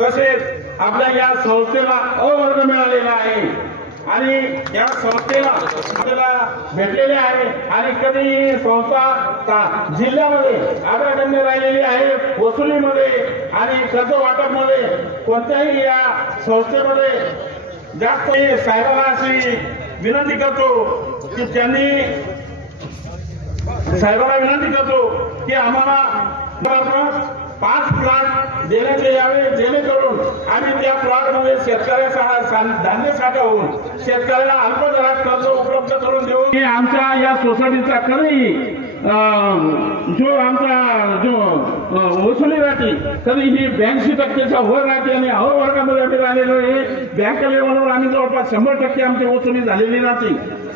तसेच आपल्या या संस्थेला अवर्ग मिळालेला आहे. आणि या संस्थेला आपल्याला भेटलेले आहे. आणि कधी ही संस्था ता- जिल्ह्यामध्ये आदरागण्य राहिलेली आहे. वसुलीमध्ये आणि कर्ज वाटपमध्ये कोणत्याही या संस्थेमध्ये जास्त साहेबाला अशी विनंती करतो की त्यांनी साहेबाला विनंती करतो की आम्हाला पाच प्लॉट देण्याचे यावे जेणेकरून आम्ही त्या प्लॉटमध्ये शेतकऱ्याचा धान्य धान्य होऊन शेतकऱ्याला अल्प दरात कर्ज उपलब्ध करून देऊन आमच्या या सोसायटीचा कधी जो आमचा जो वसुली राहते कधी ही ब्याऐंशी टक्केच्या वर राहते आणि अहो वर्गामध्ये आम्ही राहिलेलो आहे. बँक लेवलवर आम्ही जवळपास शंभर टक्के आमची वसुली झालेली राहते.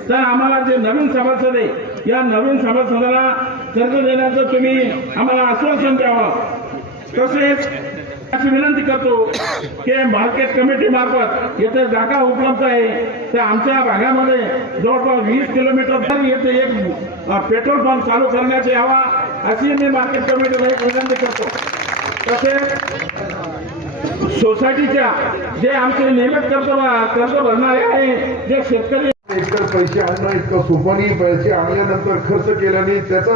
तर आम्हाला जे नवीन सभासद आहे या नवीन सभासदाला कर्ज देण्याचं तुम्ही आम्हाला आश्वासन द्यावं. तसेच अशी विनंती करतो की मार्केट कमिटी मार्फत येथे जागा उपलब्ध आहे. त्या आमच्या भागामध्ये जवळपास वीस किलोमीटर तर येथे एक पेट्रोल पंप चालू करण्याचे यावा अशी मी मार्केट कमिटीला एक विनंती करतो. तसेच सोसायटीच्या जे आमचे नियमित कर्ज कर्ज भरणारे आहे जे शेतकरी एकतर पैसे आणणं इतकं सोपं नाही पैसे आणल्यानंतर खर्च केल्याने त्याचं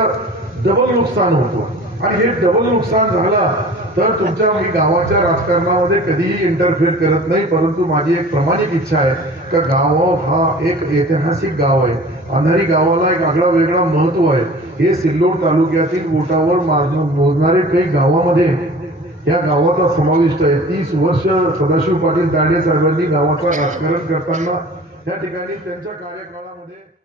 डबल नुकसान होतो. आणि हे डबल नुकसान झालं तर तुमच्या मी गावाच्या राजकारणामध्ये कधीही इंटरफिअर करत नाही परंतु माझी एक प्रामाणिक इच्छा आहे का गाव हा एक ऐतिहासिक गाव आहे. अंधारी गावाला एक आगळा वेगळा महत्त्व आहे. हे सिल्लोड तालुक्यातील बोटावर मोजणारे काही गावामध्ये या गावाचा समाविष्ट आहे. तीस वर्ष सदाशिव पाटील तांडे साहेबांनी गावाचं राजकारण करताना या ठिकाणी त्यांच्या कार्यकाळामध्ये